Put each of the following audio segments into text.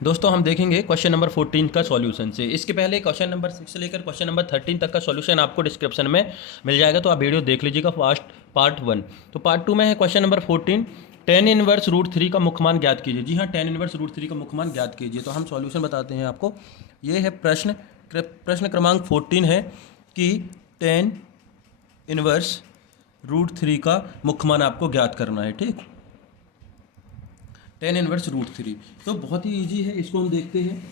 दोस्तों हम देखेंगे क्वेश्चन नंबर 14 का सॉल्यूशन से। इसके पहले क्वेश्चन नंबर 6 से लेकर क्वेश्चन नंबर 13 तक का सॉल्यूशन आपको डिस्क्रिप्शन में मिल जाएगा, तो आप वीडियो देख लीजिएगा फास्ट पार्ट 1। तो पार्ट 2 में है question number 14, tan inverse root 3 का मुख्य मान ज्ञात कीजिए। जी हाँ, टेन इनवर्स रूट 3 का मुख्य मान ज्ञात कीजिए। तो हम सॉल्यूशन बताते हैं आपको। ये है प्रश्न क्रमांक 14 है कि टेन इनवर्स रूट 3 का मुख्य मान आपको ज्ञात करना है। ठीक, टेन इनवर्स रूट 3 तो बहुत ही इजी है, इसको हम देखते हैं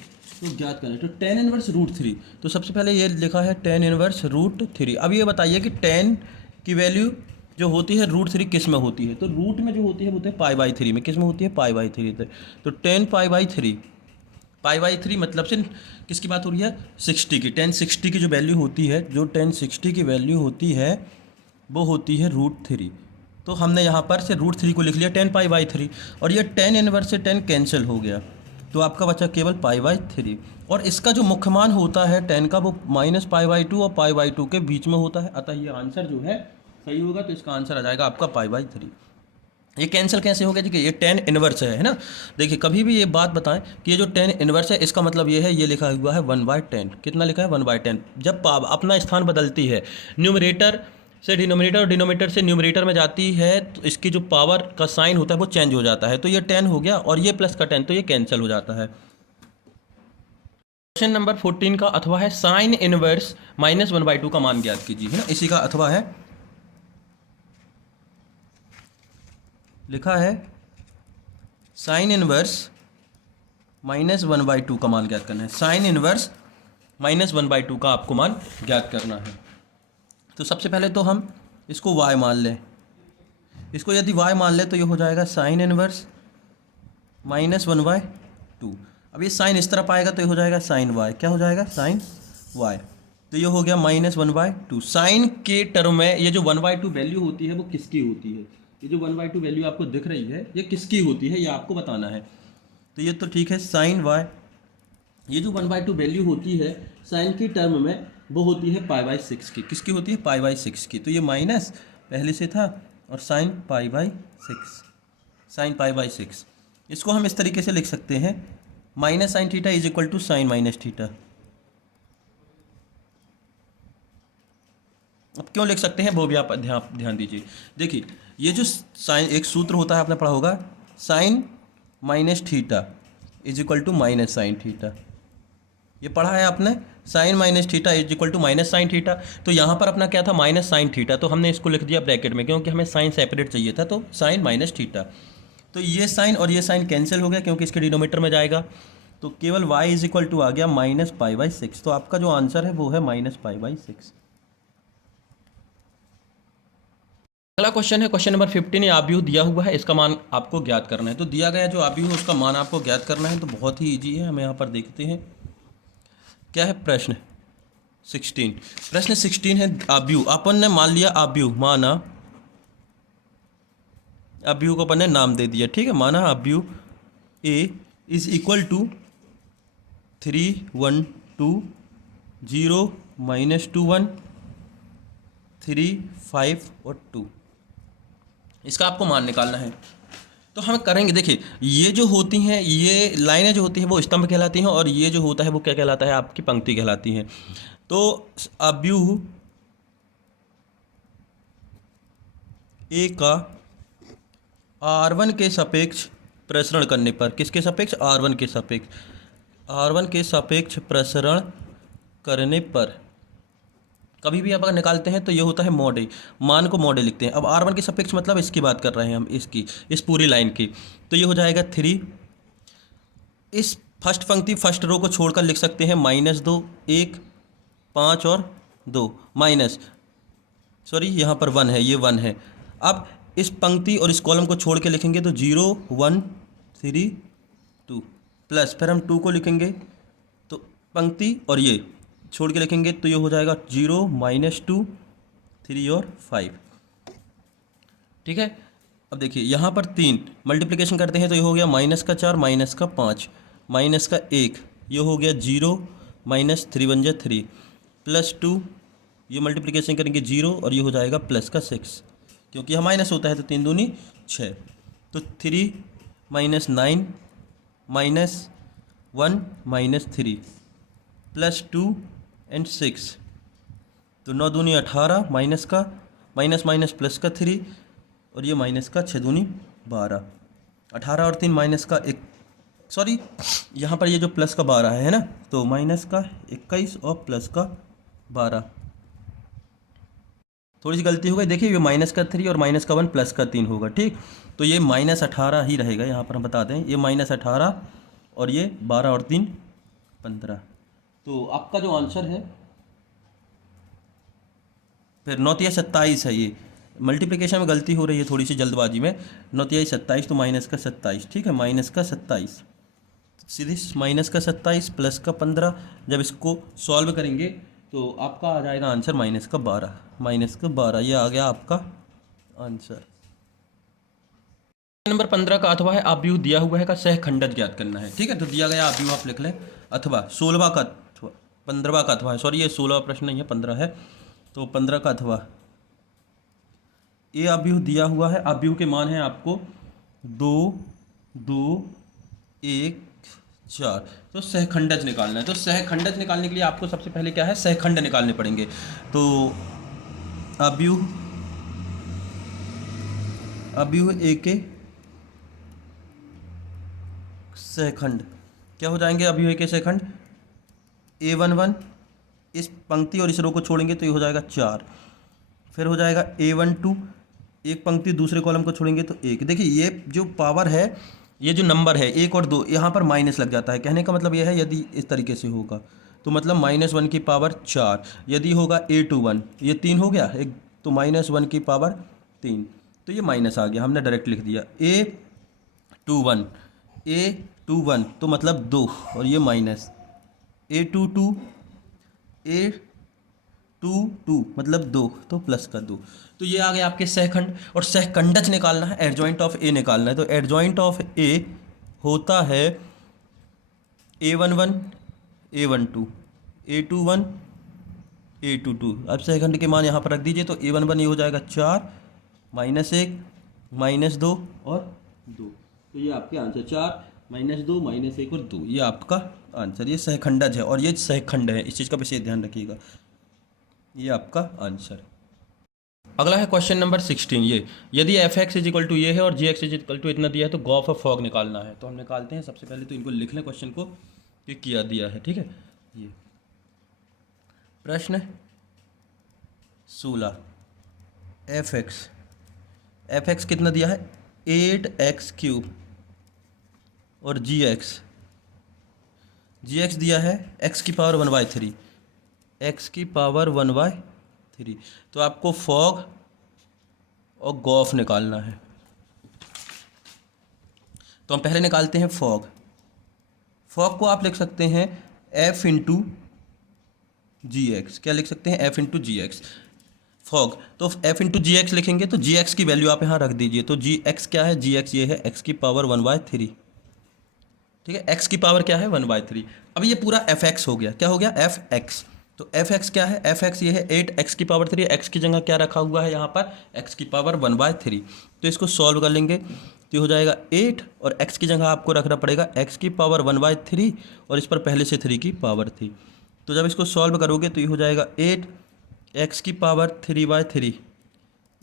तो ज्ञात करें। तो टेन इनवर्स रूट 3, तो सबसे पहले ये लिखा है टेन इनवर्स रूट 3। अब ये बताइए कि टेन की वैल्यू जो होती है रूट 3 किस में होती है? तो रूट में जो होती है वो होती है पाई बाई 3 में। किस में होती है? Pi by 3। तो ten pi by 3, pi by 3 मतलब से किसकी बात हो रही है? 60 की। टेन 60 की जो वैल्यू होती है, जो टेन 60 की वैल्यू होती है वो होती है रूट 3। तो हमने यहाँ पर से रूट 3 को लिख लिया टेन पाई बाई 3, और ये टेन इनवर्स से टेन कैंसिल हो गया, तो आपका बचा केवल पाई बाई 3। और इसका जो मुख्य मान होता है टेन का, वो माइनस पाई बाई 2 और पाई बाई 2 के बीच में होता है। अतः ये आंसर जो है सही होगा, तो इसका आंसर आ जाएगा आपका पाई बाई 3। ये कैंसिल कैसे हो गया? देखिए ये टेन इनवर्स है ना। देखिए कभी भी ये बात बताएं कि ये जो टेन इनवर्स है, इसका मतलब ये है, ये लिखा हुआ है 1/10। कितना लिखा है? 1/10। जब अपना स्थान बदलती है, न्यूमरेटर से डिनोमिनेटर और डिनोमिनेटर से न्यूमरेटर में जाती है, तो इसकी जो पावर का साइन होता है वो चेंज हो जाता है। तो ये 10 हो गया और ये प्लस का 10, तो ये कैंसिल हो जाता है। क्वेश्चन नंबर 14 का अथवा है साइन इनवर्स -1/2 का मान ज्ञात कीजिए, है ना। इसी का अथवा है, लिखा है साइन इनवर्स -1/2 का मान ज्ञात करना है। साइन इनवर्स -1/2 का आपको मान ज्ञात करना है। तो सबसे पहले तो हम इसको y मान लें। इसको यदि y मान लें तो ये हो जाएगा साइन इनवर्स -1/2। अब ये साइन इस तरफ आएगा तो ये हो जाएगा साइन y। क्या हो जाएगा? Sine y। तो ये हो गया -1/2। साइन के टर्म में ये जो 1/2 वैल्यू होती है वो किसकी होती है? ये जो 1/2 वैल्यू आपको दिख रही है ये किसकी होती है, ये आपको बताना है। तो ये तो ठीक है, साइन y, ये जो 1/2 वैल्यू होती है साइन की टर्म में वो होती है पाई बाई 6 की। किसकी होती है? पाई बाई 6 की। तो ये माइनस पहले से था और sine pi by 6, sine pi by 6। इसको हम इस तरीके से लिख सकते हैं, minus sine theta is equal to sine minus theta. अब क्यों लिख सकते हैं वो भी आप ध्यान दीजिए। देखिए ये जो साइन एक सूत्र होता है आपने पढ़ा होगा, sine minus theta is equal to minus sine theta. ये पढ़ा है आपने, sine minus theta is equal to minus sine theta. तो यहाँ पर अपना क्या था? माइनस साइन थीटा, तो हमने इसको लिख दिया ब्रैकेट में क्योंकि हमें साइन सेपरेट चाहिए था। तो साइन माइनस थीटा, तो ये साइन और ये साइन कैंसिल हो गया क्योंकि इसके डिनोमीटर में जाएगा। तो केवल y इज इक्वल टू आ गया माइनस पाई बाई 6। तो आपका जो आंसर है वो है माइनस पाई बाई 6। अगला क्वेश्चन है क्वेश्चन नंबर 15। ये आव्यूह दिया हुआ है, इसका मान आपको ज्ञात करना है। तो दिया गया जो आव्यूह है उसका मान आपको ज्ञात करना है। तो बहुत ही ईजी है, हमें यहाँ पर देखते हैं क्या है प्रश्न 16। प्रश्न 16 है आव्यूह। अपन ने मान लिया आव्यूह, माना आव्यूह को अपन ने नाम दे दिया। ठीक है, माना आव्यूह a इज इक्वल टू 3 1 2 0 -2 1 3 5 और 2। इसका आपको मान निकालना है। तो हम करेंगे, देखिए ये जो होती हैं, ये लाइनें जो होती हैं वो स्तंभ कहलाती हैं, और ये जो होता है वो क्या कहलाता है? आपकी पंक्ति कहलाती हैं। तो आव्यूह ए का R1 के सापेक्ष प्रसरण करने पर, किसके सापेक्ष? R1 के सापेक्ष, R1 के सापेक्ष प्रसरण करने पर कभी भी आप अगर निकालते हैं तो ये होता है मॉड ए, मान को मॉड ए लिखते हैं। अब R1 के सापेक्ष मतलब इसकी बात कर रहे हैं हम, इसकी, इस पूरी लाइन की। तो ये हो जाएगा 3। इस फर्स्ट पंक्ति फर्स्ट रो को छोड़कर लिख सकते हैं -2 1 5 और 2 माइनस, सॉरी यहाँ पर 1 है, ये 1 है। अब इस पंक्ति और इस कॉलम को छोड़ के लिखेंगे तो 0 1 3 2 प्लस, फिर हम 2 को लिखेंगे तो पंक्ति और ये छोड़ के लिखेंगे तो ये हो जाएगा 0 -2 3 और 5। ठीक है, अब देखिए यहाँ पर 3 मल्टीप्लिकेशन करते हैं तो ये हो गया -4 -5 -1, ये हो गया 0 -3 1 3 +2, ये मल्टीप्लिकेशन करेंगे 0 और ये हो जाएगा +6, क्योंकि यह माइनस होता है तो 3 दूनी 6। तो 3 -9 1 माइनस 3 प्लस 2 एंड 6। तो 9 दूनी 18 माइनस का माइनस माइनस प्लस का 3 और ये माइनस का 6 दूनी 12। 18 और 3 माइनस का एक, सॉरी यहाँ पर ये जो प्लस का 12 है ना, तो माइनस का 21 और प्लस का 12। थोड़ी सी गलती हो गई, देखिए ये माइनस का 3 और माइनस का 1 प्लस का 3 होगा, ठीक। तो ये माइनस 18 ही रहेगा, यहाँ पर हम बता दें ये माइनस 18 और ये 12 और 3 15। तो आपका जो आंसर है फिर 9 तिया 27 है। ये मल्टीप्लिकेशन में गलती हो रही है थोड़ी सी जल्दबाजी में। 9 तिया 27 तो माइनस का 27, ठीक है, माइनस का 27 सीधे माइनस का 27 प्लस का 15। जब इसको सॉल्व करेंगे तो आपका आ जाएगा आंसर माइनस का 12, माइनस का 12 ये आ गया आपका आंसर। नंबर 15 का अथवा है आव्यूह दिया हुआ है का सहखंडज ज्ञात करना है, ठीक है। तो दिया गया आव्यूह आप लिख लें, अथवा 16वां का अथवा 15वां का अथवा है, सॉरी ये 16वां प्रश्न नहीं है 15 है। तो 15 का अथवा ए आव्यूह दिया हुआ है, आव्यूह के मान है आपको 2 2 1 4। तो सहखंडज निकालना है। तो सहखंडज निकालने के लिए आपको सबसे पहले क्या है, सहखंड निकालने पड़ेंगे। तो आव्यूह ए के सहखंड क्या हो जाएंगे, आव्यूह ए के सहखंड A11 इस पंक्ति और इस रो को छोड़ेंगे तो ये हो जाएगा 4। फिर हो जाएगा A12 एक पंक्ति दूसरे कॉलम को छोड़ेंगे तो 1। देखिए ये जो पावर है, ये जो नंबर है 1 और 2 यहाँ पर माइनस लग जाता है। कहने का मतलब यह है यदि इस तरीके से होगा तो मतलब -1 की पावर 4। यदि होगा A21 ये 3 हो गया एक, तो -1 की पावर 3, तो ये माइनस आ गया, हमने डायरेक्ट लिख दिया। A21 तो मतलब 2 और ये माइनस। A22 मतलब 2 तो प्लस का 2। तो ये आ गया आपके सहखंड। और सहखंडज निकालना है, एडजॉइंट ऑफ ए निकालना है। तो एडजॉइंट ऑफ ए होता है A11 A12 A21 A22। अब सहखंड के मान यहाँ पर रख दीजिए। तो A11 ये हो जाएगा 4 -1 -2 और 2। तो ये आपके आंसर 4 -2 -1 और 2 ये आपका आंसर। ये सहखंडज है और ये सहखंड है, इस चीज़ का विशेष ध्यान रखिएगा। ये आपका आंसर। अगला है क्वेश्चन नंबर 16। ये यदि f(x) = ये है और g(x) = इतना दिया है तो गॉफ ऑफ फॉग निकालना है। तो हम निकालते हैं। सबसे पहले तो इनको लिख लें क्वेश्चन को कि किया दिया है, ठीक है। ये प्रश्न 16 f(x) कितना दिया है 8x³ और gx दिया है x की पावर 1/3 x की पावर 1/3। तो आपको फॉग और गॉफ निकालना है। तो हम पहले निकालते हैं फॉग को आप लिख सकते हैं f × gx। क्या लिख सकते हैं f × gx फॉग। तो f × gx लिखेंगे तो gx की वैल्यू आप यहाँ रख दीजिए। तो gx क्या है, gx ये है x की पावर 1/3, ठीक है। x की पावर क्या है 1/3। अब ये पूरा fx हो गया, क्या हो गया fx। तो fx क्या है, fx ये है 8x की पावर 3। x की जगह क्या रखा हुआ है यहाँ पर x की पावर 1/3। तो इसको सॉल्व कर लेंगे तो ये हो जाएगा 8 और x की जगह आपको रखना पड़ेगा x की पावर 1/3 और इस पर पहले से 3 की पावर थी। तो जब इसको सॉल्व करोगे तो ये हो जाएगा 8x की पावर 3/3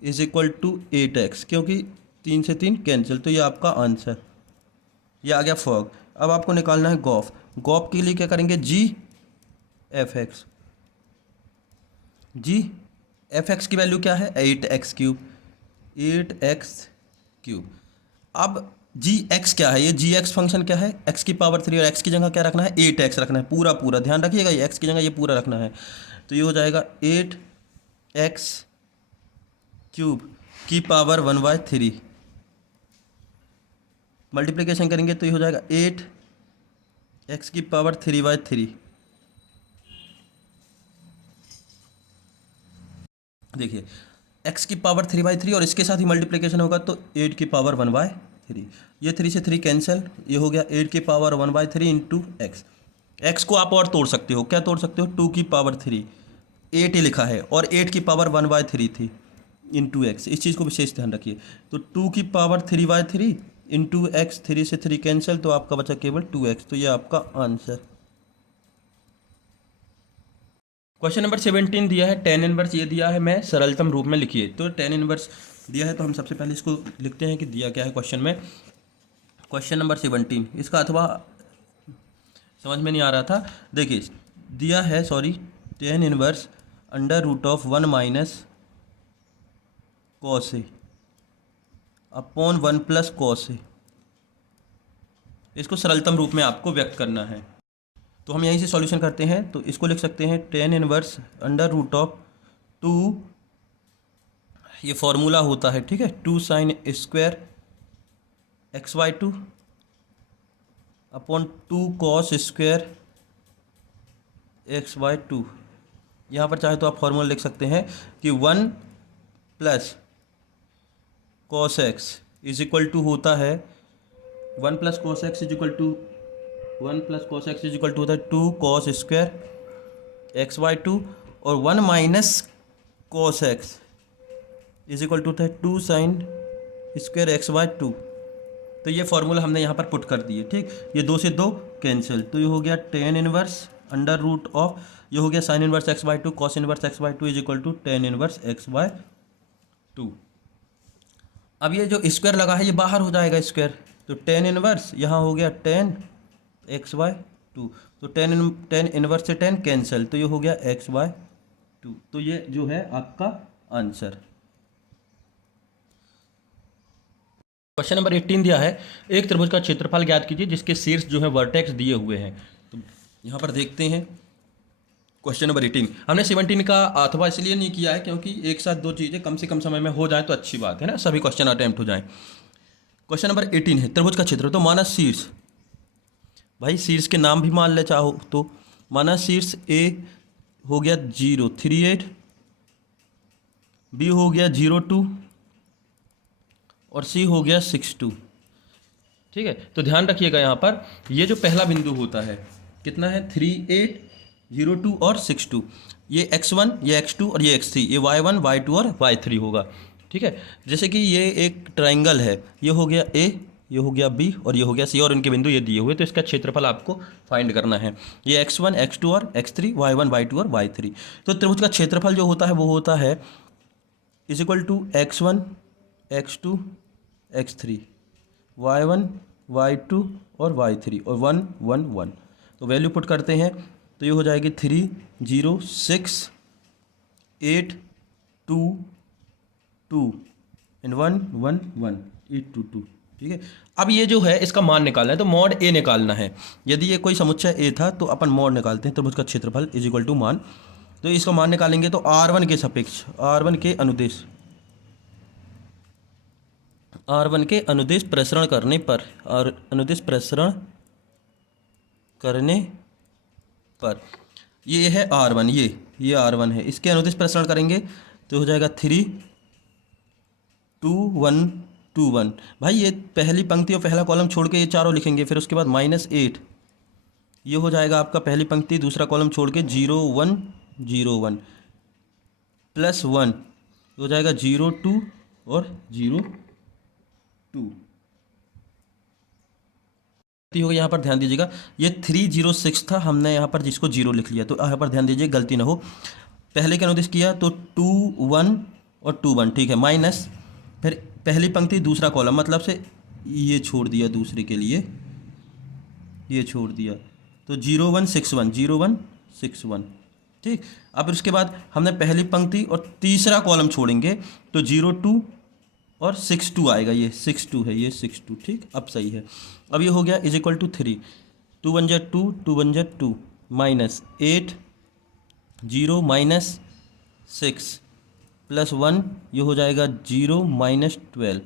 = 8x, क्योंकि 3 से 3 कैंसिल। तो ये आपका आंसर, ये आ गया फॉग। अब आपको निकालना है गॉफ के लिए क्या करेंगे gfx की वैल्यू क्या है 8x³। अब gx क्या है, ये gx फंक्शन क्या है x की पावर 3 और x की जगह क्या रखना है 8x रखना है। पूरा ध्यान रखिएगा, ये x की जगह ये पूरा रखना है। तो ये हो जाएगा 8x³ की पावर 1/3 मल्टीप्लिकेशन करेंगे तो ये हो जाएगा 8x की पावर 3/3। देखिए x की पावर 3/3 और इसके साथ ही मल्टीप्लिकेशन होगा तो 8 की पावर 1/3। ये 3 से 3 कैंसिल, ये हो गया 8 की पावर 1/3 × x को आप और तोड़ सकते हो। क्या तोड़ सकते हो 2 की पावर 3, 8 ही लिखा है और 8 की पावर 1/3 थी × x। इस चीज़ को विशेष ध्यान रखिए। तो 2 की पावर 3/3 इंटू एक्स, 3 से 3 कैंसिल, तो आपका बचा केवल 2x। तो ये आपका आंसर। क्वेश्चन नंबर 17 दिया है tan इनवर्स, ये दिया है मैं सरलतम रूप में लिखिए। तो tan इनवर्स दिया है तो हम सबसे पहले इसको लिखते हैं कि दिया क्या है क्वेश्चन में। क्वेश्चन नंबर 17 इसका अथवा समझ में नहीं आ रहा था, देखिए दिया है, sorry, tan inverse under root of 1 minus cos a upon 1 plus cos a. इसको सरलतम रूप में आपको व्यक्त करना है। तो हम यहीं से सॉल्यूशन करते हैं। तो इसको लिख सकते हैं tan inverse under root of 2, ये फॉर्मूला होता है, ठीक है, 2 sine square XY2 upon 2 cos square XY2। यहाँ पर चाहे तो आप फॉर्मूला लिख सकते हैं कि 1 plus cos x is equal to होता है 1 plus cos x is equal to 1 plus cos x is equal to होता है 2 कॉस स्क्वायर XY2, और 1 minus cos x is equal to होता है 2 साइन स्क्वायर XY2। तो ये फॉर्मूला हमने यहाँ पर पुट कर दिए, ठीक। ये 2 से 2 कैंसिल, तो ये हो गया tan inverse under root of, ये हो गया sine inverse XY2 cos inverse XY2 is equal to tan inverse XY2। अब ये जो स्क्वायर लगा है ये बाहर हो जाएगा स्क्वायर, तो tan इनवर्स यहाँ हो गया tan XY2, तो tan इनवर्स से tan कैंसिल, तो ये हो गया XY2। तो ये जो है आपका आंसर। क्वेश्चन नंबर 18 दिया है, एक त्रिभुज का क्षेत्रफल ज्ञात कीजिए जिसके शीर्ष जो है वर्टेक्स दिए हुए हैं। तो यहाँ पर देखते हैं क्वेश्चन नंबर 18। हमने 17 का अथवा इसलिए नहीं किया है क्योंकि एक साथ दो चीज़ें कम से कम समय में हो जाए तो अच्छी बात है ना, सभी क्वेश्चन अटेम्प्ट हो जाएं। क्वेश्चन नंबर 18 है, त्रिभुज का क्षेत्र, तो माना शीर्ष, भाई शीर्ष के नाम भी मान ले चाहो तो, माना शीर्ष ए हो गया 038, बी हो गया 02 और सी हो गया 62, ठीक है। तो ध्यान रखिएगा यहाँ पर ये जो पहला बिंदु होता है कितना है 38, 02 और 62, ये x1, ये x2 और ये x3, ये y1, y2 और y3 होगा, ठीक है। जैसे कि ये एक ट्राइंगल है, ये हो गया A, ये हो गया B और ये हो गया C, और इनके बिंदु ये दिए हुए, तो इसका क्षेत्रफल आपको फाइंड करना है। ये x1, x2 और x3, y1, y2 और y3। तो त्रिभुज का क्षेत्रफल जो होता है वो होता है is equal to x1, x2, x3, y1, y2 और y3 और 1, 1, 1। तो वैल्यू पुट करते हैं तो ये हो जाएगी 3, 0, 6, 8, 2, 2 एंड 1, 1, 1, 8, 2, 2, ठीक है। अब ये जो है इसका मान निकालना है, तो मॉड ए निकालना है। यदि ये कोई समुच्चय ए था तो अपन मॉड निकालते हैं, तो उसका क्षेत्रफल इज इक्वल टू मान। तो इसका मान निकालेंगे तो R1 के सापेक्ष, R1 के अनुदेश, R1 के अनुदेश प्रसरण करने पर, और अनुदेश प्रसरण करने पर ये है R1, ये R1 है, इसके अनुदेश प्रसरण करेंगे तो हो जाएगा 3, 2, 1, 2, 1। भाई ये पहली पंक्ति और पहला कॉलम छोड़ के ये चारों लिखेंगे, फिर उसके बाद -8, ये हो जाएगा आपका पहली पंक्ति, दूसरा कॉलम छोड़ के 0, 1, 0, 1 प्लस 1 हो जाएगा 0, 2 और 0, 2 हो गया। यहाँ पर ध्यान दीजिएगा ये 306 था, हमने यहाँ पर जिसको 0 लिख लिया, तो यहाँ पर ध्यान दीजिए गलती ना हो। पहले के अनुदेश किया तो 2, 1 और 2, 1, ठीक है, माइनस, फिर पहली पंक्ति दूसरा कॉलम, मतलब से ये छोड़ दिया, दूसरे के लिए ये छोड़ दिया, तो 0, 1, 6, 1, 0, 1, 6, 1, ठीक। अब उसके बाद हमने पहली पंक्ति और तीसरा कॉलम छोड़ेंगे तो 0, 2 और 6, 2 आएगा, ये 6, 2 है, ये 6, 2, ठीक। अब सही है। अब ये हो गया इज इक्वल टू 3, 2 1 जा 2, 2 1 जा 2, -8, 0, -6 प्लस 1, ये हो जाएगा 0, -12।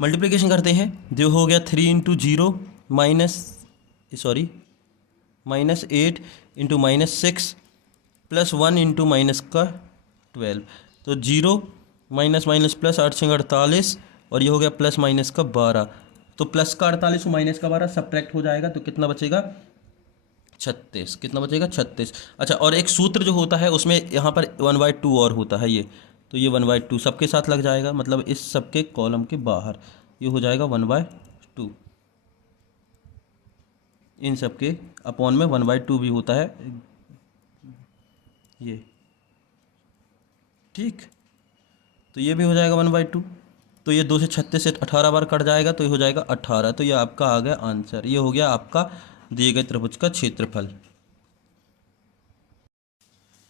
मल्टीप्लिकेशन करते हैं, जो हो गया 3 इंटू 0 -8 इंटू -6 प्लस 1 इंटू -12, तो 0 माइनस प्लस 8 6 48 और ये हो गया प्लस माइनस का 12, तो प्लस का 48 और माइनस का 12 सब्ट्रैक्ट हो जाएगा, तो कितना बचेगा 36, कितना बचेगा 36। अच्छा, और एक सूत्र जो होता है उसमें यहाँ पर 1/2 और होता है, ये तो ये 1/2 सबके साथ लग जाएगा, मतलब इस सबके कॉलम के बाहर ये हो जाएगा 1/2। इन सबके अपॉन में 1/2 भी होता है ये, ठीक। तो ये भी हो जाएगा 1/2। तो ये 2 से 36 से 18 बार कट जाएगा, तो ये हो जाएगा 18। तो ये आपका आ गया आंसर। ये हो गया आपका दिए गए त्रिभुज का क्षेत्रफल।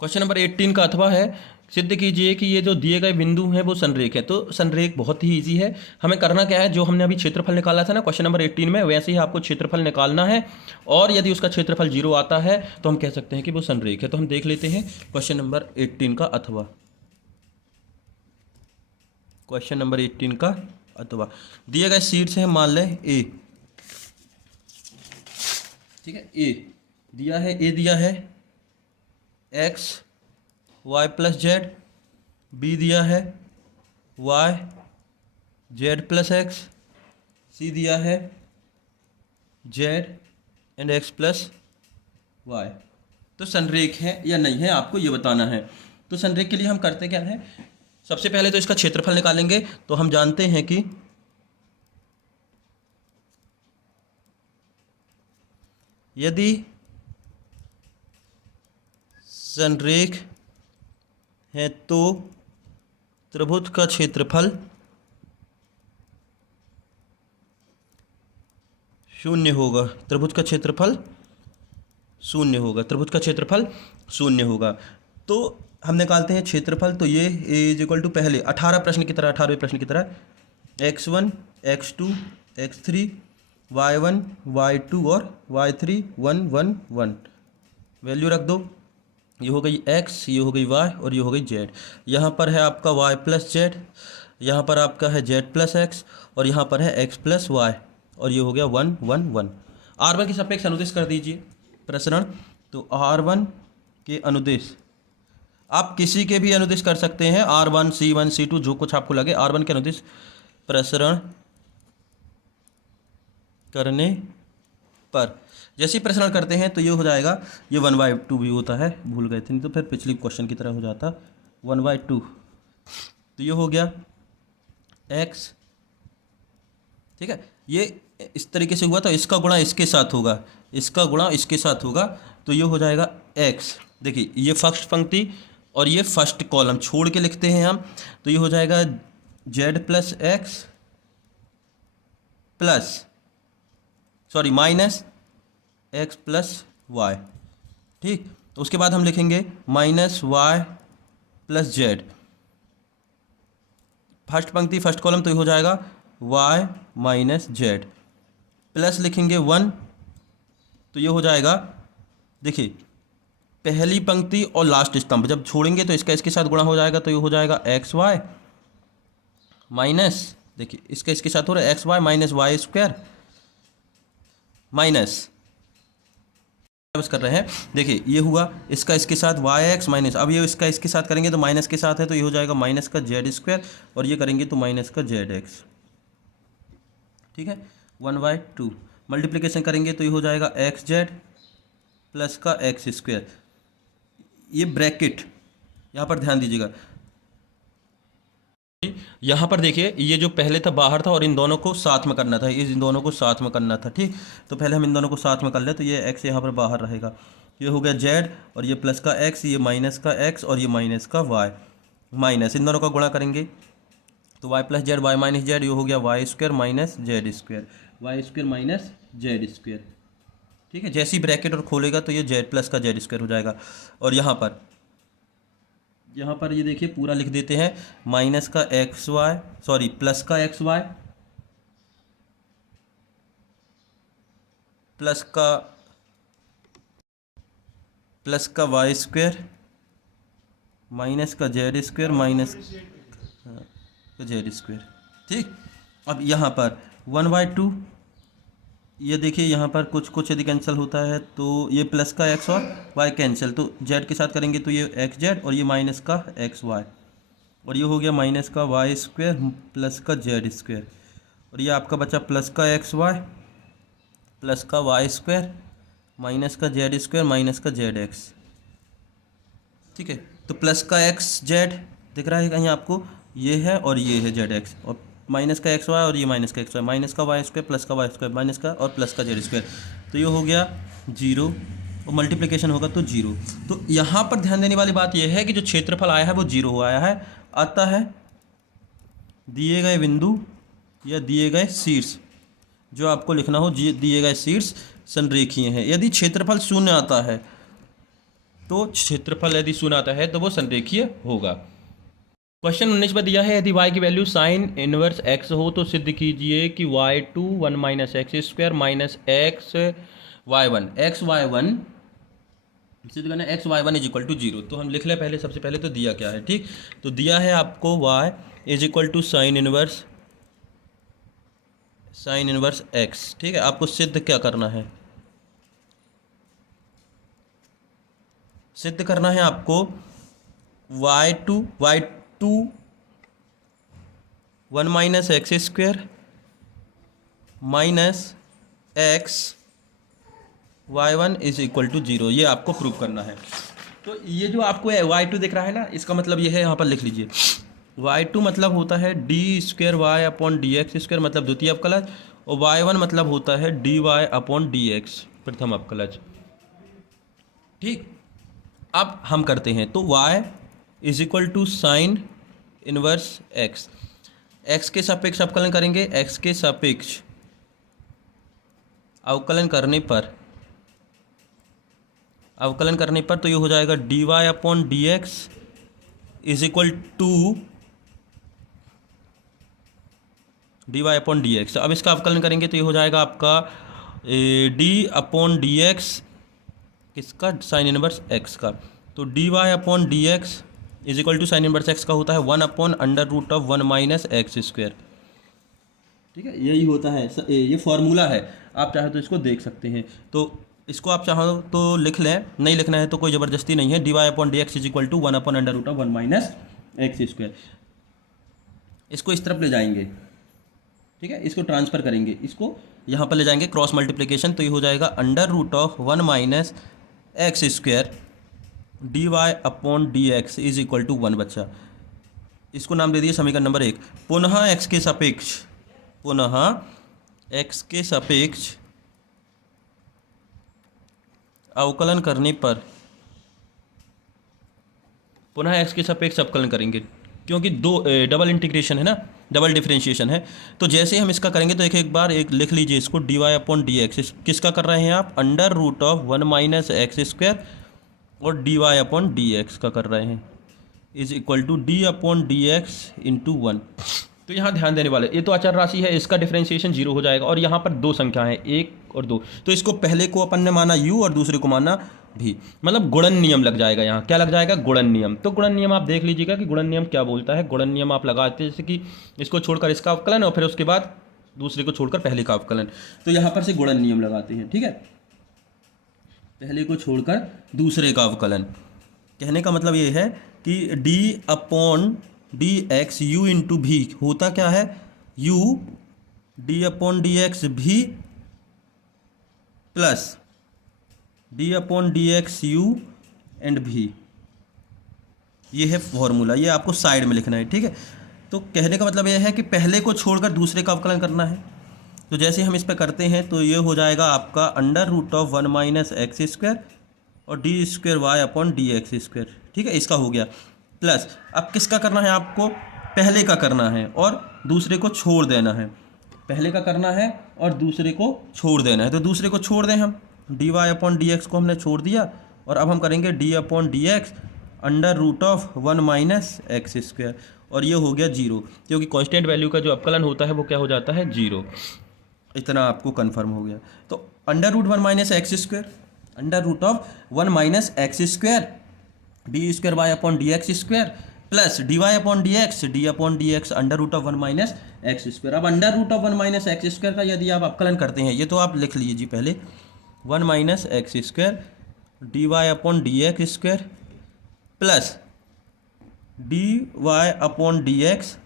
क्वेश्चन नंबर 18 का अथवा है, सिद्ध कीजिए कि ये जो दिए गए बिंदु हैं वो संरेख है। तो संरेख बहुत ही इजी है। हमें करना क्या है, जो हमने अभी क्षेत्रफल निकाला था ना क्वेश्चन नंबर 18 में, वैसे ही आपको क्षेत्रफल निकालना है। और यदि उसका क्षेत्रफल 0 आता है तो हम कह सकते हैं कि वो संरेख है। तो हम देख लेते हैं क्वेश्चन नंबर 18 का अथवा। क्वेश्चन नंबर 18 का अथवा दिए गए शीट से मान लें ए, ठीक है। ए दिया है, ए दिया है x y plus z, b दिया है y z plus x, c दिया है z and x plus y. तो संरेख है या नहीं है आपको ये बताना है। तो संरेख के लिए हम करते क्या है, सबसे पहले तो इसका क्षेत्रफल निकालेंगे। तो हम जानते हैं कि यदि संरेख है तो त्रिभुज का क्षेत्रफल 0 होगा। त्रिभुज का क्षेत्रफल 0 होगा। त्रिभुज का क्षेत्रफल 0 होगा। तो हम निकालते हैं क्षेत्रफल। तो ये ए इज इक्वल टू पहले 18 प्रश्न की तरह, 18वें प्रश्न की तरह x1 x2 x3 y1 y2 और y3 1 1 1 वैल्यू रख दो। ये हो गई x, ये हो गई y और ये हो गई z। यहाँ पर है आपका y प्लस जेड, यहाँ पर आपका है z प्लस एक्स और यहाँ पर है x प्लस वाई और ये हो गया 1 1 1। R1 के सापेक्ष अनुदिश कर दीजिए प्रसरण। तो R1 के अनुदिश आप किसी के भी अनुदिश कर सकते हैं, R1 C1 C2 जो कुछ आपको लगे। R1 के अनुदिश प्रसरण करने पर जैसे ही प्रसरण करते हैं तो ये हो जाएगा, ये 1/2 भी होता है, भूल गए थे, नहीं तो फिर पिछली क्वेश्चन की तरह हो जाता 1/2। तो ये हो गया x, ठीक है। ये इस तरीके से हुआ तो इसका गुणा इसके साथ होगा, इसका गुणा इसके साथ होगा। तो ये हो जाएगा x। देखिए ये फर्स्ट पंक्ति और ये फर्स्ट कॉलम छोड़ के लिखते हैं हम। तो ये हो जाएगा z plus x plus sorry minus x plus y, ठीक। तो उसके बाद हम लिखेंगे minus y plus z, first पंक्ति फर्स्ट कॉलम। तो ये हो जाएगा y माइनस जेड, प्लस लिखेंगे 1। तो ये हो जाएगा, देखिए पहली पंक्ति और लास्ट स्तंभ जब छोड़ेंगे तो इसका इसके साथ गुणा हो जाएगा। तो ये हो जाएगा एक्स वाई माइनस, देखिए इसका इसके साथ हो रहा है x y minus y square minus कर रहे हैं। देखिए ये हुआ इसका इसके साथ वाई एक्स माइनस, अब ये इसका इसके साथ करेंगे तो माइनस के साथ है तो ये हो जाएगा माइनस का जेड स्क्वायर और ये करेंगे तो माइनस का जेड एक्स, ठीक है। 1/2 मल्टीप्लिकेशन करेंगे तो ये हो जाएगा एक्स जेड प्लस का एक्स स्क्वायर। ये ब्रैकेट यहाँ पर ध्यान दीजिएगा, यहाँ पर देखिए ये जो पहले था बाहर था और इन दोनों को साथ में करना था, इन दोनों को साथ में करना था, ठीक। तो पहले हम इन दोनों को साथ में कर ले। तो ये x यहाँ पर बाहर रहेगा, ये हो गया z और ये प्लस का x, ये माइनस का x और ये माइनस का y, माइनस इन दोनों का गुणा करेंगे तो y plus z y minus z, ये हो गया y square minus z square, y square minus z square, ठीक है। जैसे ही ब्रैकेट और खोलेगा तो ये जेड प्लस का जेड स्क्वायर हो जाएगा। और यहाँ पर ये देखिए पूरा लिख देते हैं माइनस का एक्स वाई सॉरी प्लस का एक्स वाई प्लस का वाई स्क्वायर माइनस का जेड स्क्वायर माइनस का जेड स्क्वायर, ठीक। अब यहाँ पर 1/2 ये देखिए यहाँ पर कुछ कुछ यदि कैंसिल होता है तो ये प्लस का एक्स और वाई कैंसिल, तो जेड के साथ करेंगे तो ये एक्स जेड और ये माइनस का एक्स वाई और ये हो गया माइनस का वाई स्क्वायर प्लस का जेड स्क्वायर और ये आपका बचा प्लस का एक्स वाई प्लस का वाई स्क्वायर माइनस का जेड स्क्वायर माइनस का जेड एक्स, ठीक है। तो प्लस का एक्स जेड दिख रहा है कहीं आपको, ये है और ये है जेड एक्स, और माइनस का एक्स वाई और ये माइनस का एक्स वाई, माइनस का वाई स्क्वायर प्लस का वाई स्क्वायर माइनस का और प्लस का जेड स्क्वायर, तो ये हो गया 0 और मल्टीप्लिकेशन होगा तो 0। तो यहाँ पर ध्यान देने वाली बात यह है कि जो क्षेत्रफल आया है वो 0 हो आया है, अतः दिए गए बिंदु या दिए गए शीर्ष, जो आपको लिखना हो दिए गए शीर्ष संरेखीय हैं। यदि क्षेत्रफल शून्य आता है तो क्षेत्रफल यदि शून्य आता है तो वो संरेखीय होगा। क्वेश्चन 19 में दिया है यदि y की वैल्यू साइन इनवर्स x हो तो सिद्ध कीजिए कि y2 1 minus x square minus x y one सिद्ध करना है x/1 इज इक्वल टू 0। तो हम लिख लें पहले, सबसे पहले तो दिया क्या है, ठीक। तो दिया है आपको y is equal to sine inverse x, ठीक है। आपको सिद्ध क्या करना है, सिद्ध करना है आपको y2 1 minus x square minus x y1 is equal to 0, ये आपको प्रूव करना है। तो ये जो आपको y2 दिख रहा है ना, इसका मतलब ये है, यहाँ पर लिख लीजिए y2 मतलब होता है d square y upon d x square मतलब द्वितीय अवकलज, और y1 मतलब होता है d y upon d x प्रथम अवकलज, ठीक। अब हम करते हैं, तो y is equal to sine inverse x के सापेक्ष अवकलन करेंगे, x के सापेक्ष अवकलन करने पर तो ये हो जाएगा d y upon d x is equal to d y upon d x. अब इसका अवकलन करेंगे तो ये हो जाएगा आपका डी अपॉन डी एक्स, किसका, साइन इनवर्स एक्स का। तो d y upon d x is equal to sine inverse x का होता है 1 upon under root of 1 minus x square, ठीक है। यही होता है, ये फॉर्मूला है, आप चाहे तो इसको देख सकते हैं। तो इसको आप चाहो तो लिख लें, नहीं लिखना है तो कोई ज़बरदस्ती नहीं है। D y upon d x is equal to 1 upon under root of 1 minus x square. इसको इस तरफ ले जाएंगे, ठीक है, इसको ट्रांसफ़र करेंगे, इसको यहाँ पर ले जाएंगे क्रॉस मल्टीप्लिकेशन, तो ये हो जाएगा under root of 1 minus x square d y upon d x is equal to 1 बच्चा। इसको नाम दे दिए समीकरण नंबर 1। पुनः एक्स के सापेक्ष अवकलन करने पर, पुनः एक्स के सापेक्ष अवकलन करेंगे क्योंकि डबल इंटीग्रेशन है ना, डबल डिफरेंशिएशन है। तो जैसे हम इसका करेंगे तो एक बार लिख लीजिए इसको, d y upon d x किसका कर रहे हैं आप, under root of 1 minus x square और d y upon d x का कर रहे हैं is equal to d upon d x into 1। तो यहाँ ध्यान देने वाले, ये तो अचर राशि है, इसका डिफरेंशिएशन 0 हो जाएगा, और यहाँ पर दो संख्या है 1 और 2, तो इसको पहले को अपन ने माना u और दूसरे को माना v, मतलब गुणन नियम लग जाएगा। यहाँ क्या लग जाएगा, गुणन नियम। तो गुणन नियम आप देख लीजिएगा कि गुणन नियम क्या बोलता है। गुणन नियम आप लगाते हैं जैसे कि इसको छोड़कर इसका अवकलन और फिर उसके बाद दूसरे को छोड़कर पहले का अवकलन, तो यहाँ पर से गुणन नियम लगाते हैं, ठीक है। पहले को छोड़कर दूसरे का अवकलन, कहने का मतलब ये है कि d upon d x u into भी होता क्या है, u d upon d x भी plus d upon d x u and भी, ये है फॉर्मूला, ये आपको साइड में लिखना है, ठीक है। तो कहने का मतलब यह है कि पहले को छोड़कर दूसरे का अवकलन करना है। तो जैसे हम इस पर करते हैं तो ये हो जाएगा आपका under root of 1 minus x square और d square y upon d x square, ठीक है, इसका हो गया। प्लस अब किसका करना है आपको, पहले का करना है और दूसरे को छोड़ देना है, पहले का करना है और दूसरे को छोड़ देना है। तो दूसरे को छोड़ दें हम, d y upon d x को हमने छोड़ दिया, और अब हम करेंगे d upon d x under root of 1 minus x square, और ये हो गया 0, क्योंकि कांस्टेंट वैल्यू का जो अवकलन होता है वो क्या हो जाता है, 0। इतना आपको कन्फर्म हो गया। तो under root 1 minus x square, under root of 1 minus x square d square y upon d x square plus d y upon d upon d x under root of 1 minus x square. अब under root of 1 minus x square का यदि आप अवकलन करते हैं, ये तो आप लिख लीजिए पहले, 1 minus x square d y upon d x square plus d y upon d x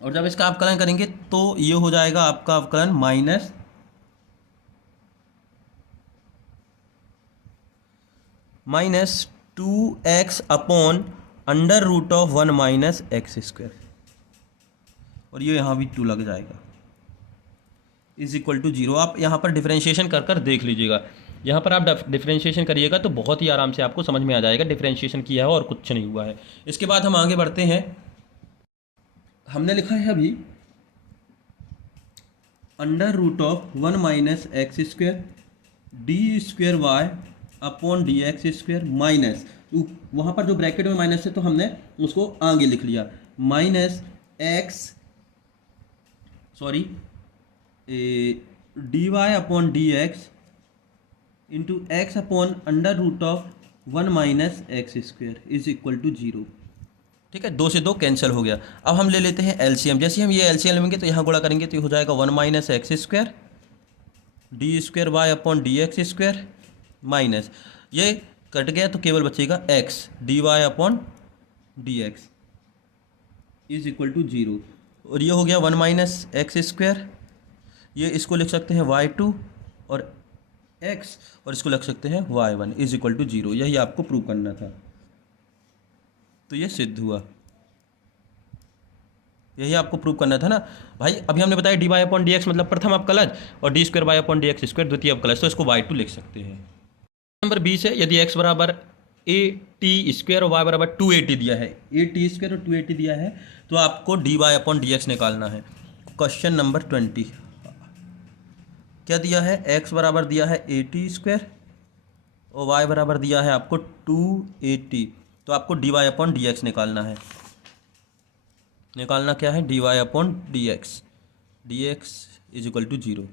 और जब इसका अवकलन करेंगे तो ये हो जाएगा आपका अवकलन minus 2x upon under root of 1 minus x square, और ये यहाँ भी 2 लग जाएगा, इज इक्वल टू 0। आप यहाँ पर डिफरेंशिएशन कर कर देख लीजिएगा। यहाँ पर आप डिफरेंशिएशन करिएगा तो बहुत ही आराम से आपको समझ में आ जाएगा डिफरेंशिएशन किया है और कुछ नहीं हुआ है। इसके बाद हम आगे बढ़ते हैं। हमने लिखा है अभी under root of 1 minus x square d square y upon d x square minus, वहाँ पर जो ब्रैकेट में माइनस है तो हमने उसको आगे लिख लिया, minus x d y upon d x into x upon under root of 1 minus x square is equal to 0। ठीक है, 2 से 2 कैंसिल हो गया। अब हम ले लेते हैं एलसीएम। जैसे हम ये एलसीएम लेंगे तो यहाँ गुणा करेंगे तो ये हो जाएगा 1 minus x square d square y upon d x square minus, ये कट गया तो केवल बचेगा x d y upon d x is equal to 0, और ये हो गया 1 माइनस एक्स स्क्वायर, ये इसको लिख सकते हैं y2 और x, और इसको लिख सकते हैं y1 इज इक्वल टू 0। यही आपको प्रूव करना था, तो ये सिद्ध हुआ। यही आपको प्रूव करना था ना भाई। अभी हमने बताया d y upon d x मतलब प्रथम अवकलज और d square y upon d x square द्वितीय अवकलज, तो इसको y2 लिख सकते हैं। नंबर 20 है, यदि x बराबर ए टी स्क्वायर और y बराबर 280 दिया है, ए टी स्क्वायर और 280 दिया है, तो आपको d y upon d x निकालना है। क्वेश्चन नंबर 20 क्या दिया है, x बराबर दिया है ए टी स्क्वायर और y बराबर दिया है आपको 280, तो आपको d y upon d x निकालना है। निकालना क्या है, d y upon d x is equal to 0।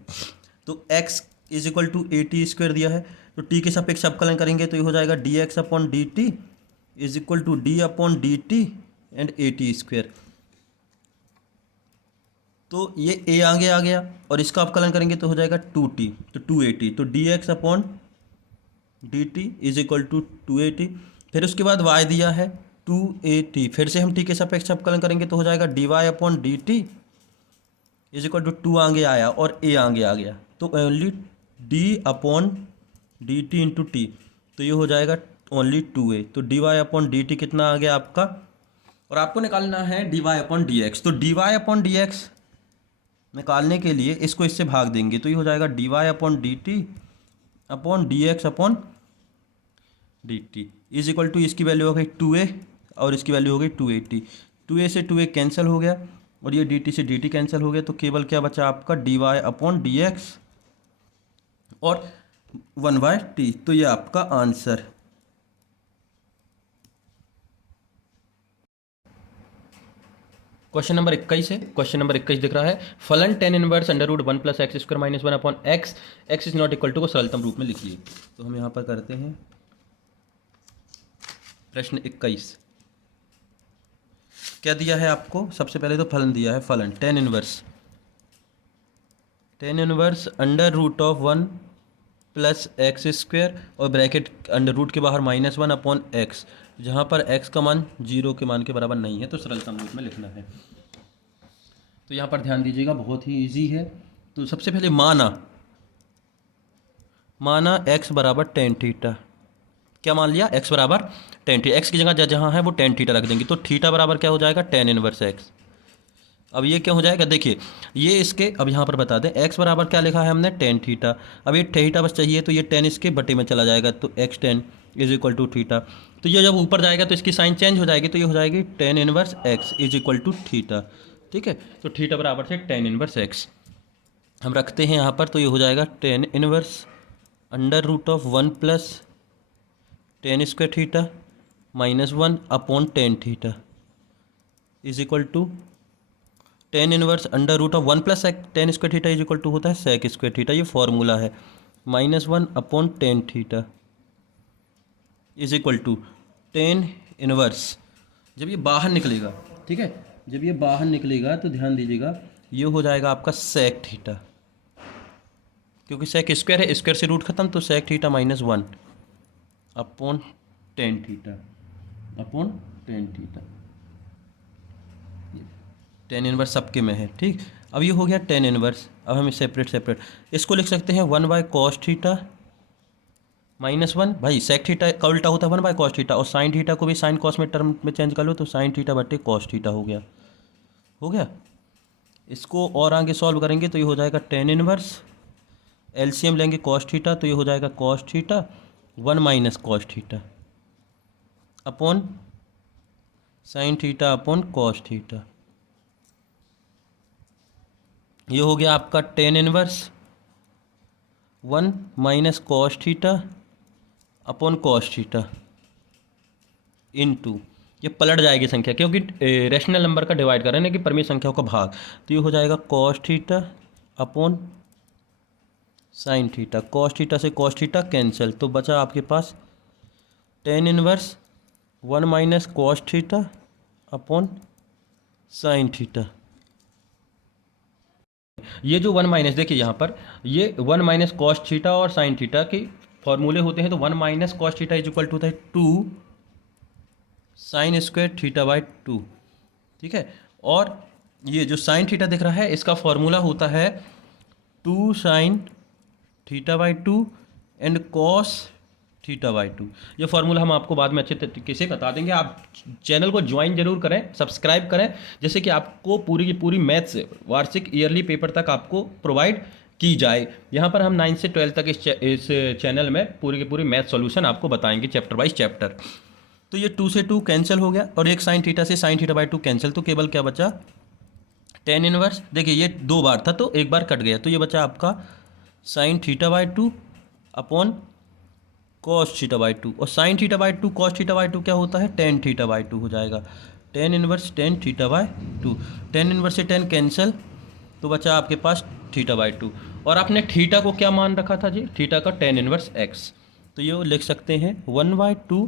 तो x is equal to a t square दिया है, तो t के सापेक्ष अवकलन करेंगे तो ये हो जाएगा d x upon d t is equal to d upon d t and a t square. तो ये a आगे आ गया और इसका अवकलन करेंगे तो हो जाएगा 2t, तो 280, तो d x upon d t is equal to 280। फिर उसके बाद y दिया है 280, फिर से हम t के सापेक्ष अवकलन करेंगे तो हो जाएगा d y upon d t is equal to 2 आगे आया और a आगे आ गया, तो only d upon d t into t, तो ये हो जाएगा ओनली 2a, तो d y upon d t कितना आ गया आपका, और आपको निकालना है d y upon d x. तो d y upon d x निकालने के लिए इसको इससे भाग देंगे तो ये हो जाएगा d y upon d t upon d x upon d t is equal to, इसकी वैल्यू हो गई 2a और इसकी वैल्यू हो गई 280, 2a से 2a कैंसिल हो गया और ये dt से dt कैंसिल हो गया, तो केवल क्या बचा आपका d y upon d x और 1/t, तो ये आपका आंसर। क्वेश्चन नंबर 21 है, क्वेश्चन नंबर 21 दिख रहा है, फलन tan inverse under root 1 plus x square minus 1 upon x is not equal to को सरलतम रूप में लिखिए। तो हम यहाँ पर करते हैं प्रश्न 21। क्या दिया है आपको, सबसे पहले तो फलन दिया है, फलन tan inverse under root of 1 plus x square और ब्रैकेट अंडर रूट के बाहर माइनस 1 अपॉन एक्स, जहाँ पर x का मान 0 के मान के बराबर नहीं है तो सरलतम रूप में लिखना है। तो यहाँ पर ध्यान दीजिएगा, बहुत ही इजी है। तो सबसे पहले माना x बराबर tan थीटा, क्या मान लिया, x बराबर tan थीटा, x की जगह जहाँ है वो tan थीटा रख देंगे, तो थीटा बराबर क्या हो जाएगा tan इनवर्स x। अब ये क्या हो जाएगा, देखिए ये इसके, अब यहाँ पर बता दें x बराबर क्या लिखा है हमने tan थीटा, अब ये थीटा बस चाहिए तो ये tan इसके बटे में चला जाएगा, तो x tan is equal to theta, तो ये जब ऊपर जाएगा तो इसकी साइन चेंज हो जाएगी, तो ये हो जाएगी tan inverse x is equal to theta. ठीक है, तो थीटा बराबर से tan इनवर्स x हम रखते हैं यहाँ पर, तो ये हो जाएगा tan inverse under root of 1 plus tan square theta minus 1 upon tan theta is equal to tan inverse under root of 1 plus tan square theta is equal to होता है sec स्क्वायर थीटा, ये formula है, minus 1 upon tan theta is equal to tan inverse, जब ये बाहर निकलेगा, ठीक है, जब ये बाहर निकलेगा तो ध्यान दीजिएगा ये हो जाएगा आपका sec थीटा, क्योंकि sec स्क्वायर है, स्क्वायर से रूट खत्म, तो sec theta minus 1 upon tan theta tan inverse सबके में है। ठीक, अब ये हो गया tan इनवर्स, अब हम सेपरेट इसको लिख सकते हैं 1 बाय कॉस थीटा -1 भाई सेक थीटा का उल्टा होता है 1/cos थीटा, और साइन थीटा को भी साइन कॉस में टर्म में चेंज कर लो तो साइन थीटा बटे कॉस थीटा हो गया। हो गया। इसको और आगे सॉल्व करेंगे तो ये हो जाएगा टेन इनवर्स, एलसीएम लेंगे कॉस थीटा तो ये हो जाएगा cos theta 1 - cos theta upon sine theta upon cos theta. ये हो गया आपका ten inverse 1 - cos theta upon cos theta into, ये पलट जाएगी संख्या क्योंकि रेशनल नंबर का डिवाइड कर रहे हैं ना कि परमीय संख्याओं का भाग, तो ये हो जाएगा cos theta upon sine theta. Cos theta से कॉस थीटा कैंसिल, तो बचा आपके पास tan inverse 1 - cos theta upon sine theta. ये जो 1 देखिए यहाँ पर ये 1 - कॉस थीटा और साइन थीटा के फॉर्मूले होते हैं, तो 1 - cos theta is equal to होता है 2 साइन स्क्वायर थीटा बाई 2। ठीक है, और ये जो साइन थीटा दिख रहा है इसका फॉर्मूला होता है 2 sine theta by 2 and cos theta by 2। ये फार्मूला हम आपको बाद में अच्छे तरीके से बता देंगे। आप चैनल को ज्वाइन जरूर करें, सब्सक्राइब करें, जैसे कि आपको पूरी की पूरी मैथ्स वार्षिक ईयरली पेपर तक आपको प्रोवाइड की जाए। यहाँ पर हम 9 से 12 तक इस चैनल में पूरी की पूरी मैथ सॉल्यूशन आपको बताएंगे चैप्टर वाइज चैप्टर। तो ये 2 से 2 कैंसिल हो गया और एक साइन थीटा से साइन थीटा बाई 2 कैंसिल, तो केवल क्या बचा टेन इनवर्स। देखिए ये 2 बार था तो एक बार कट गया, तो ये बचा आपका sine theta by 2 upon cos theta by 2, और sine theta by 2 cos theta by 2 क्या होता है टेन थीटा बाई 2 हो जाएगा। Tan inverse tan theta by 2, tan inverse से टेन कैंसिल, तो बचा आपके पास थीटा बाई 2, और आपने थीटा को क्या मान रखा था जी, थीटा का टेन इनवर्स एक्स, तो ये लिख सकते हैं 1/2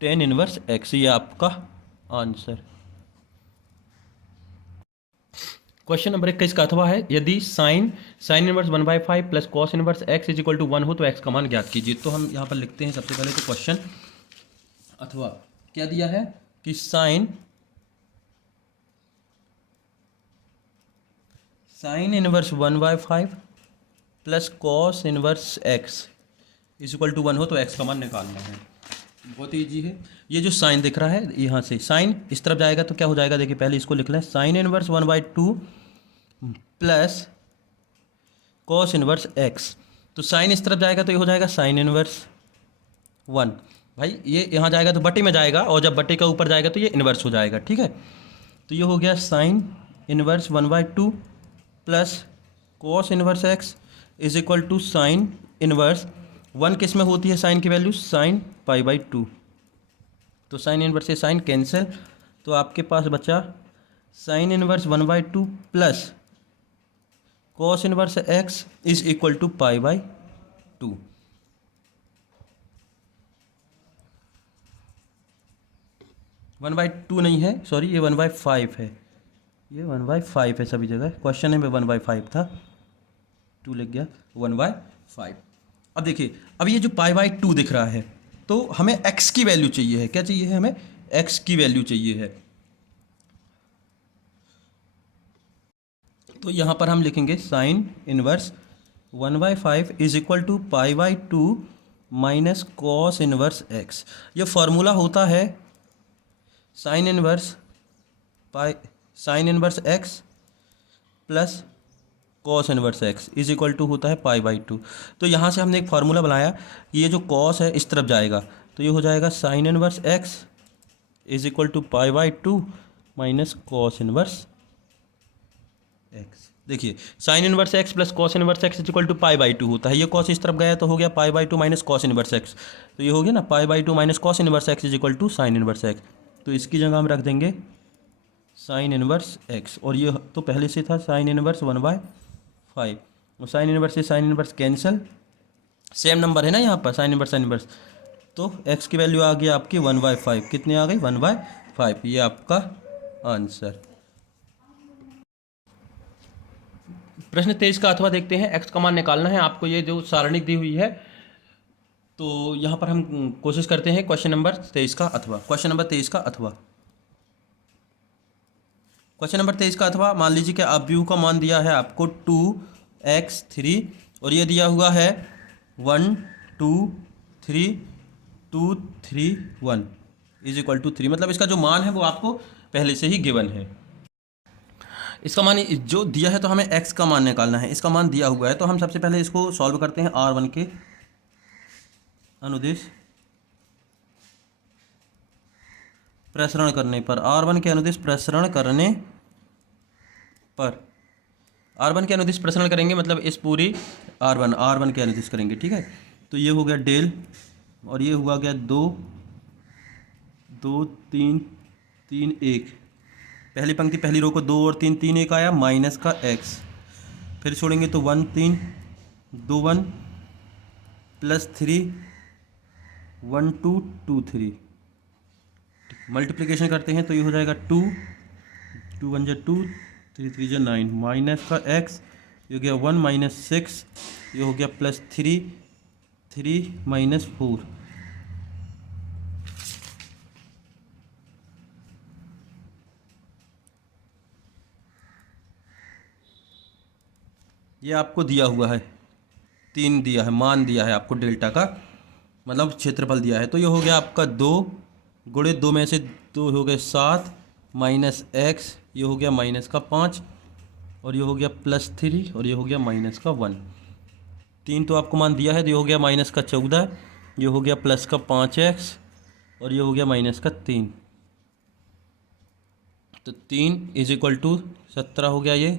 टेन इनवर्स एक्स, ये आपका आंसर। क्वेश्चन नंबर 21 का अथवा है यदि sine inverse 1/5 plus cos inverse x is equal to 1 हो तो एक्स का मान ज्ञात कीजिए। तो हम यहाँ पर लिखते हैं सबसे पहले तो क्वेश्चन अथवा क्या दिया है कि sine inverse 1/5 plus cos inverse x is equal to 1 हो तो एक्स का मान निकालना है। बहुत ईजी है। ये जो साइन दिख रहा है यहाँ से साइन इस तरफ जाएगा तो क्या हो जाएगा, देखिए पहले इसको लिख लें, sign inverse 1/2 plus cos inverse x, तो साइन इस तरफ जाएगा तो ये हो जाएगा साइन इनवर्स 1। भाई ये यहाँ जाएगा तो बटे में जाएगा, और जब बटे का ऊपर जाएगा तो ये इनवर्स हो जाएगा। ठीक है, तो ये हो गया sine inverse 1/2 plus cos inverse x is equal to sine inverse 1 किस में होती है साइन की वैल्यू, साइन π/2, तो साइन इनवर्स से साइन कैंसिल, तो आपके पास बचा sine inverse 1/2 plus cos inverse x is equal to π/2। One by two नहीं है, सॉरी ये 1/5 है, ये 1/5 है सभी जगह, क्वेश्चन में 1/5 था, 2 लिख गया 1/5। अब देखिए अब ये जो π/2 दिख रहा है तो हमें x की वैल्यू चाहिए है, क्या चाहिए है हमें, x की वैल्यू चाहिए है। तो यहाँ पर हम लिखेंगे sine inverse 1/5 is equal to π/2 minus cos inverse x। ये फॉर्मूला होता है sine inverse x plus cos inverse x is equal to होता है π/2। तो यहाँ से हमने एक फार्मूला बनाया, ये जो कॉस है इस तरफ जाएगा तो ये हो जाएगा sine inverse x is equal to π/2 minus cos inverse x. देखिए sine inverse x plus cos inverse x is equal to π/2 होता है, ये कॉस इस तरफ गया तो हो गया π/2 माइनस कॉस इनवर्स एक्स, तो ये हो गया ना π/2 minus cos inverse x is equal to sine inverse x. तो इसकी जगह हम रख देंगे साइन इनवर्स एक्स, और ये तो पहले से था साइन इनवर्स 1/5, और साइन इनवर्स से sine inverse cancel, same number है ना यहाँ पर साइन इनवर्स, तो x की वैल्यू आ गई आपकी 1/5, कितनी आ गई 1/5, ये आपका आंसर। प्रश्न 23 का अथवा देखते हैं, x का मान निकालना है आपको, ये जो सारणी दी हुई है तो यहाँ पर हम कोशिश करते हैं क्वेश्चन नंबर 23 का अथवा। क्वेश्चन नंबर 23 का अथवा मान लीजिए कि आप व्यू का मान दिया है आपको 2x3 और ये दिया हुआ है 1 2321 इज इक्वल टू 3, मतलब इसका जो मान है वो आपको पहले से ही गिवन है। इसका मान जो दिया है तो हमें x का मान निकालना है, इसका मान दिया हुआ है तो हम सबसे पहले इसको सॉल्व करते हैं r1 के अनुदिश प्रसरण करने पर। r1 के अनुदिश प्रसरण करने पर, r1 के अनुदिश प्रसरण करेंगे मतलब इस पूरी r1 के अनुदिश करेंगे, ठीक है। तो ये हो गया डेल और ये हुआ गया 2 2 3 3 1, पहली पंक्ति पहली रो को 2 और 3 3 1 आया माइनस का x, फिर छोड़ेंगे तो 1 3 2 1 प्लस 3 1 2 2 3, मल्टीप्लिकेशन करते हैं तो ये हो जाएगा 2 2 1 2 3 3 9 माइनस का x, ये हो गया 1 माइनस 6, ये हो गया प्लस 3 3 माइनस 4। ये आपको दिया हुआ है 3 दिया है, मान दिया है आपको डेल्टा का, मतलब क्षेत्रफल दिया है। तो ये हो गया आपका 2 गुणे 2 में से 2 हो गए 7 माइनस x, ये हो गया माइनस का 5 और ये हो गया प्लस 3 और ये हो गया माइनस का 1। 3 तो आपको मान दिया है तो ये हो गया माइनस का 14, ये हो गया प्लस का 5x और ये हो गया माइनस का 3। तो 3 इज इक्वल टू 17 हो गया, ये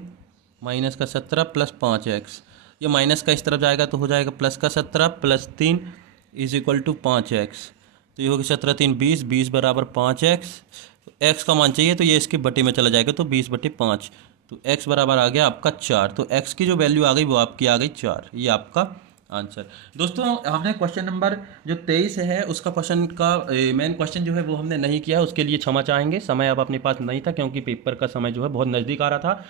माइनस का 17 प्लस 5x, ये माइनस का इस तरफ जाएगा तो हो जाएगा प्लस का 17 plus 3 is equal to 5x। तो ये हो गया 17 3 20, 20 बराबर 5x। x का मान चाहिए तो ये इसके बटे में चला जाएगा तो 20/5, तो x बराबर आ गया आपका 4। तो x की जो वैल्यू आ गई वो आपकी आ गई 4, ये आपका आंसर। दोस्तों हमने क्वेश्चन नंबर जो 23 है उसका क्वेश्चन का मेन क्वेश्चन जो है वो हमने नहीं किया, उसके लिए क्षमा चाहेंगे, समय अब अपने पास नहीं था क्योंकि पेपर का समय जो है बहुत नज़दीक आ रहा था।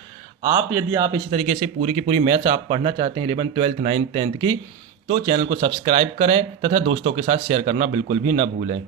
यदि आप इसी तरीके से पूरी की पूरी मैथ्स आप पढ़ना चाहते हैं 11th 12th 9th 10th की, तो चैनल को सब्सक्राइब करें तथा दोस्तों के साथ शेयर करना बिल्कुल भी ना भूलें।